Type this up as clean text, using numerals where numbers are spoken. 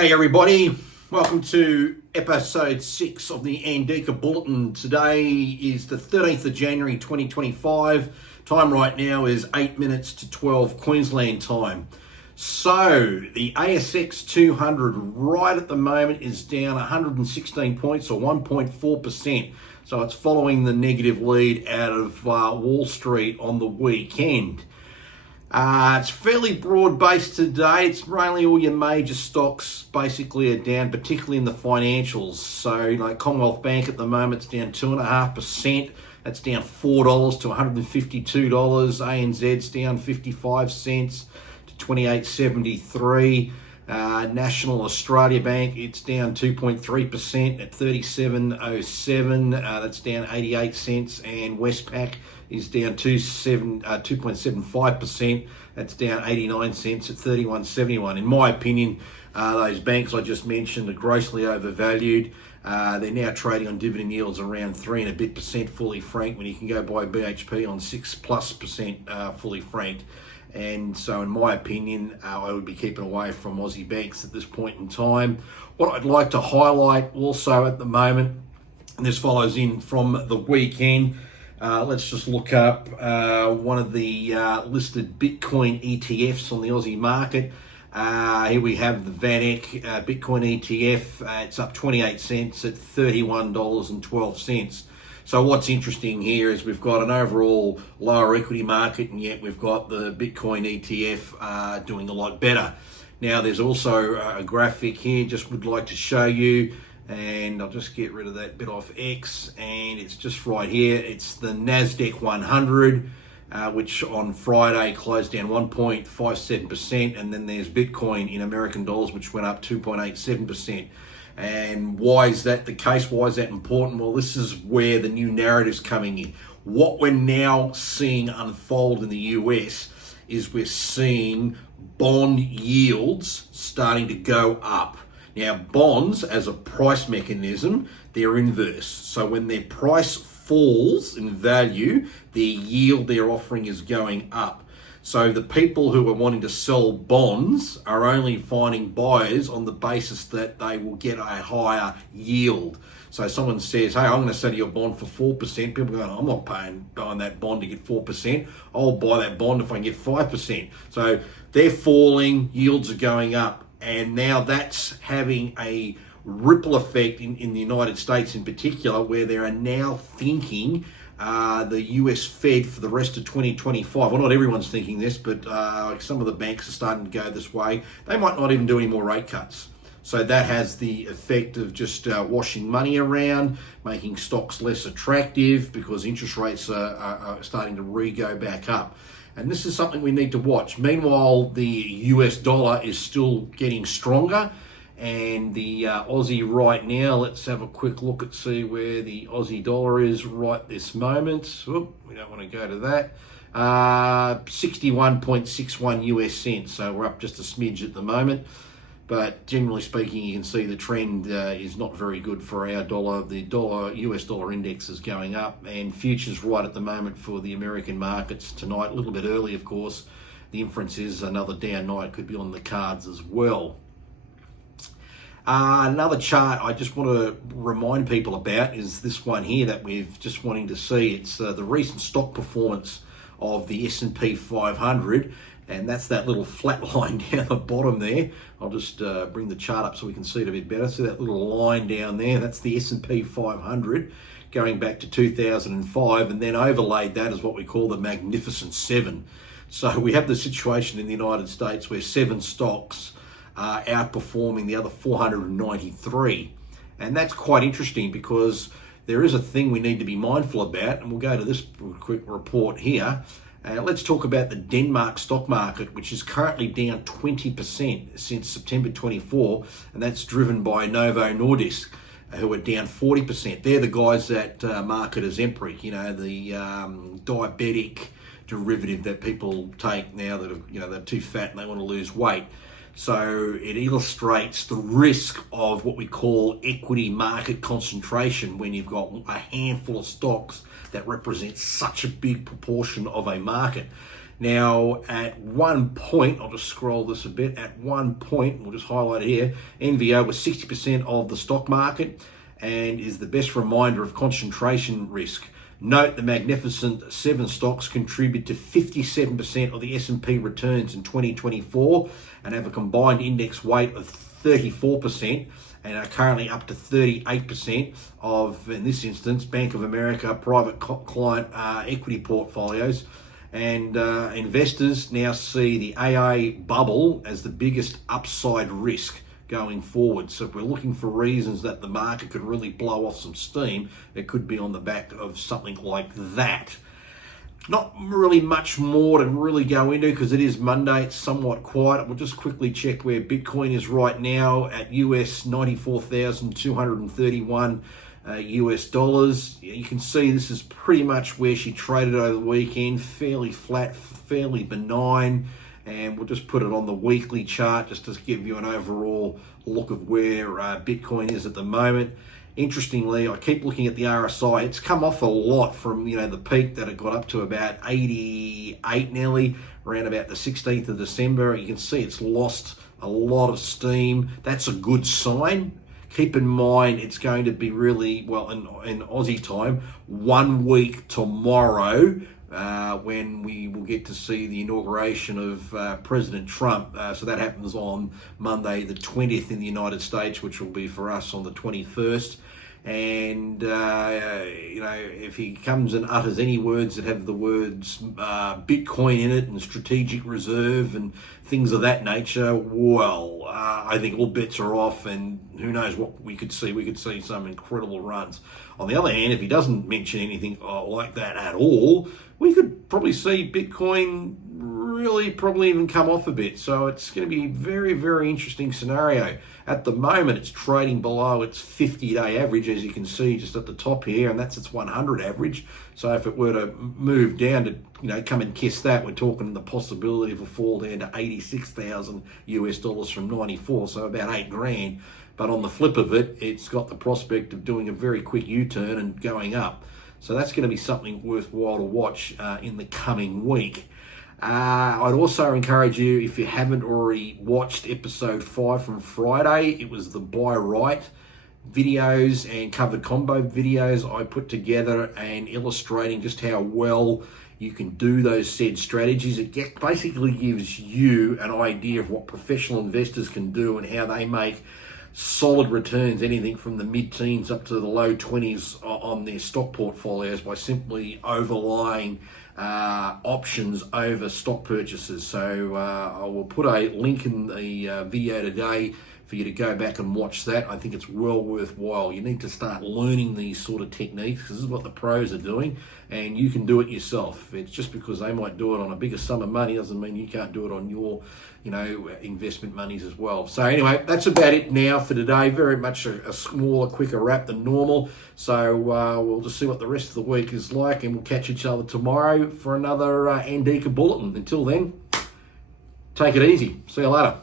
Hey everybody, welcome to episode 6 of the ANDIKA Bulletin. Today is the 13th of January 2025. Time right now is 8 minutes to 12 Queensland time. So the ASX 200 right at the moment is down 116 points or 1.4%. So it's following the negative lead out of Wall Street on the weekend. It's fairly broad-based today. It's mainly all your major stocks basically are down, particularly in the financials. So, Commonwealth Bank at the moment is down 2.5%. That's down $4 to $152. ANZ's down 55 cents to 28.73. National Australia Bank, it's down 2.3% at 37.07. That's down 88 cents. And Westpac is down 2.75%. That's down 89 cents at 31.71. In my opinion, those banks I just mentioned are grossly overvalued. They're now trading on dividend yields around 3 and a bit percent fully franked, when you can go buy BHP on 6+% fully franked. And so in my opinion, I would be keeping away from Aussie banks at this point in time. What I'd like to highlight also at the moment, and this follows in from the weekend, let's just look up one of the listed Bitcoin ETFs on the Aussie market. Here we have the VanEck Bitcoin ETF. It's up 28 cents at $31.12. So what's interesting here is we've got an overall lower equity market, and yet we've got the Bitcoin ETF doing a lot better. Now there's also a graphic here, just would like to show you, and I'll just get rid of that bit off X, and it's just right here. It's the NASDAQ 100, which on Friday closed down 1.57%, and then there's Bitcoin in American dollars, which went up 2.87%. And why is that the case? Why is that important? Well, this is where the new narrative's coming in. What we're now seeing unfold in the US is we're seeing bond yields starting to go up. Now, bonds as a price mechanism, they're inverse. So when their price falls in value, the yield they're offering is going up. So the people who are wanting to sell bonds are only finding buyers on the basis that they will get a higher yield. So someone says, hey, I'm going to sell you a bond for 4%. People go, I'm not buying that bond to get 4%. I'll buy that bond if I can get 5%. So they're falling, yields are going up. And now that's having a ripple effect in the United States in particular, where they are now thinking the US Fed for the rest of 2025. Well, not everyone's thinking this, but some of the banks are starting to go this way. They might not even do any more rate cuts. So that has the effect of just washing money around, making stocks less attractive because interest rates are starting to go back up. And this is something we need to watch. Meanwhile, the US dollar is still getting stronger. And the Aussie right now, let's have a quick look at see where the Aussie dollar is right this moment. Oop, we don't want to go to that. 61.61 US cents. So we're up just a smidge at the moment. But generally speaking, you can see the trend is not very good for our dollar. The US dollar index is going up, and futures right at the moment for the American markets tonight, a little bit early, of course. The inference is another down night could be on the cards as well. Another chart I just want to remind people about is this one here that we've just wanting to see. It's the recent stock performance of the S&P 500, and that's that little flat line down the bottom there. I'll just bring the chart up so we can see it a bit better. So that little line down there, that's the S&P 500 going back to 2005, and then overlaid that is what we call the Magnificent Seven. So we have the situation in the United States where 7 stocks outperforming the other 493, and that's quite interesting because there is a thing we need to be mindful about, and we'll go to this quick report here. Let's talk about the Denmark stock market, which is currently down 20% since September 24, and that's driven by Novo Nordisk, who are down 40%. They're the guys that market as Empric, the diabetic derivative that people take now that are, they're too fat and they want to lose weight. So it illustrates the risk of what we call equity market concentration when you've got a handful of stocks that represent such a big proportion of a market. Now, at one point, I'll just scroll this a bit, at one point, we'll just highlight it here, NVO was 60% of the stock market and is the best reminder of concentration risk. Note the Magnificent 7 stocks contribute to 57% of the S&P returns in 2024 and have a combined index weight of 34% and are currently up to 38% of, in this instance, Bank of America private client equity portfolios. And investors now see the AA bubble as the biggest upside risk going forward. So if we're looking for reasons that the market could really blow off some steam, it could be on the back of something like that. Not really much more to really go into because it is Monday. It's somewhat quiet. We'll just quickly check where Bitcoin is right now at US 94,231 US dollars. You can see this is pretty much where she traded over the weekend. Fairly flat, fairly benign. And we'll just put it on the weekly chart just to give you an overall look of where Bitcoin is at the moment. Interestingly, I keep looking at the RSI. It's come off a lot from the peak that it got up to about 88 nearly, around about the 16th of December. You can see it's lost a lot of steam. That's a good sign. Keep in mind, it's going to be really, well, in Aussie time, 1 week tomorrow, when we will get to see the inauguration of President Trump. So that happens on Monday the 20th in the United States, which will be for us on the 21st. And, if he comes and utters any words that have the words Bitcoin in it and strategic reserve and things of that nature, well, I think all bets are off, and who knows what we could see. We could see some incredible runs. On the other hand, if he doesn't mention anything like that at all, we could probably see Bitcoin really probably even come off a bit. So it's going to be a very, very interesting scenario. At the moment, it's trading below its 50-day average, as you can see just at the top here, and that's its 100 average. So if it were to move down to, come and kiss that, we're talking the possibility of a fall down to 86,000 US dollars from 94, so about $8,000. But on the flip of it, it's got the prospect of doing a very quick U-turn and going up. So that's going to be something worthwhile to watch in the coming week. I'd also encourage you, if you haven't already watched episode 5 from Friday, it was the buy right videos and covered combo videos I put together and illustrating just how well you can do those said strategies. It basically gives you an idea of what professional investors can do and how they make solid returns, anything from the mid-teens up to the low 20s on their stock portfolios by simply overlying options over stock purchases. So I will put a link in the video today for you to go back and watch that. I think it's well worthwhile. You need to start learning these sort of techniques because this is what the pros are doing, and you can do it yourself. It's just because they might do it on a bigger sum of money doesn't mean you can't do it on your investment monies as well. So anyway, that's about it now for today. Very much a smaller, quicker wrap than normal. So we'll just see what the rest of the week is like, and we'll catch each other tomorrow for another ANDIKA Bulletin. Until then, take it easy. See you later.